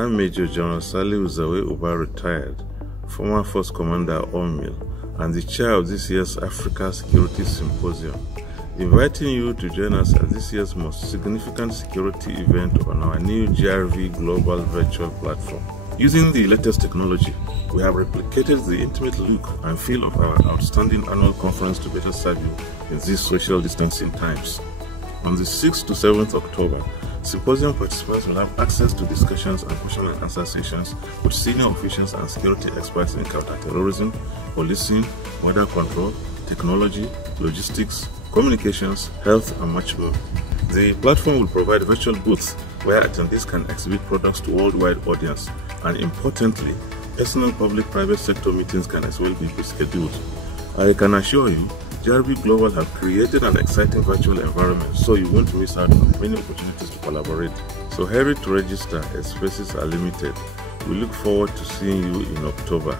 I'm Major General Sali Uzawe Uba, retired, former Force Commander Omil, and the chair of this year's Africa Security Symposium, inviting you to join us at this year's most significant security event on our new GRV Global Virtual platform. Using the latest technology, we have replicated the intimate look and feel of our outstanding annual conference to better serve you in these social distancing times. On the 6th to 7th October, symposium participants will have access to discussions and question and answer sessions with senior officials and security experts in counterterrorism, policing, border control, technology, logistics, communications, health, and much more. The platform will provide virtual booths where attendees can exhibit products to a worldwide audience, and importantly, personal public-private sector meetings can as well be rescheduled. I can assure you, GRV Global have created an exciting virtual environment, so you won't miss out on many opportunities to collaborate. So hurry to register as spaces are limited. We look forward to seeing you in October.